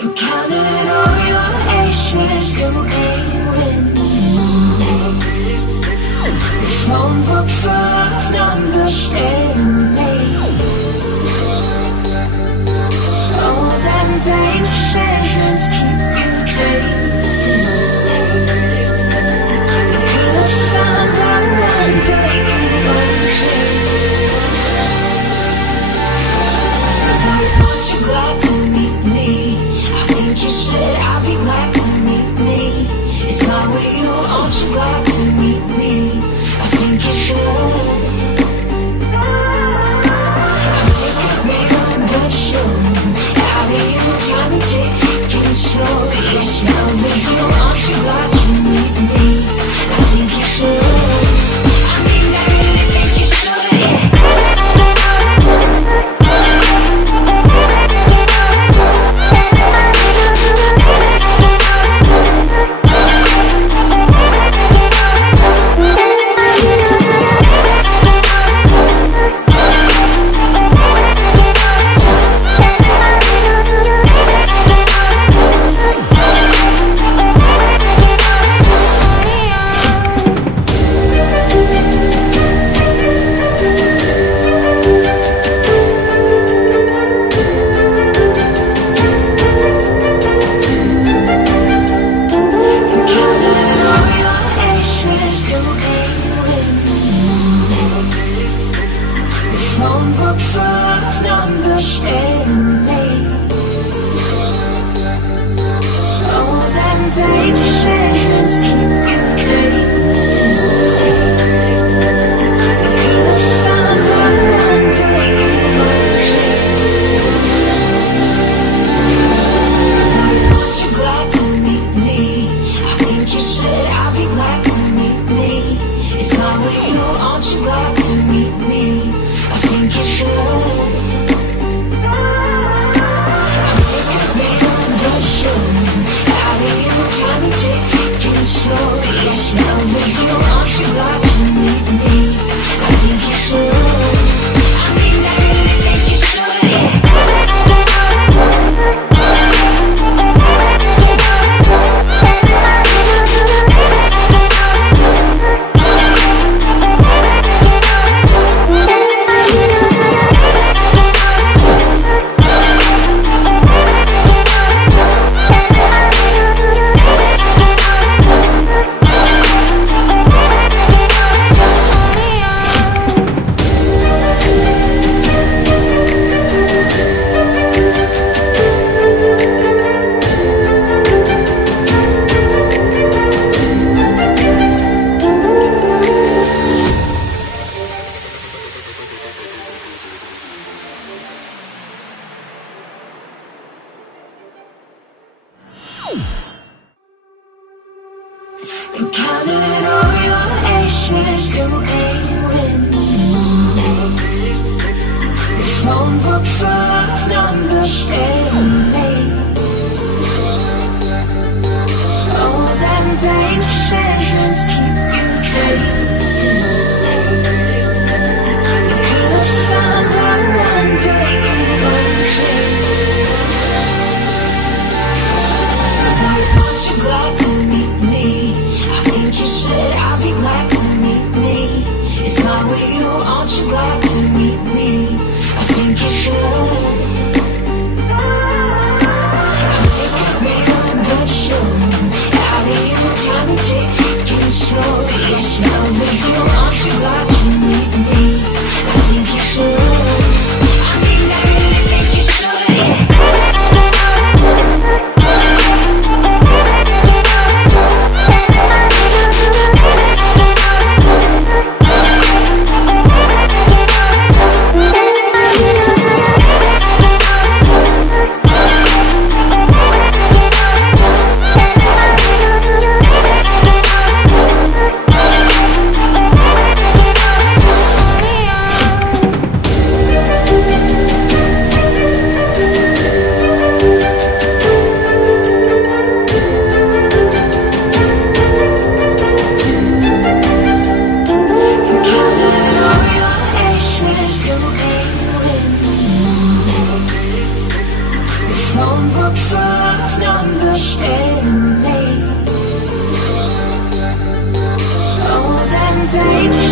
And counting all your aces, you ain't winning. Your phone book full of numbers staring late. All them vain decisions keep you taking. You could have found a man, but you won't take. So aren't you glad to meet me? I think you should, I'll be glad to meet me. If I were you, aren't you glad to meet me? I think you should. I think it made a good show. Out of you, trying to take it slow. Yes, now with you, aren't you glad to meet me? I think you should. I mean, I really think you should, yeah. And counting all your aces, you ain't winning. Your phone book full of numbers staring late. All them vain decisions keep you taking. You could have found a man, but you won't take. So aren't you glad to meet me? I think you should, I'll be glad to meet me. If I were you, aren't you glad to meet me? I think you should. I think it made a good show. Out of you, trying to take it slow. Yes, now with you, aren't you glad to meet me? I think you should. I mean, I really think you should. control of understanding. Oh, then fate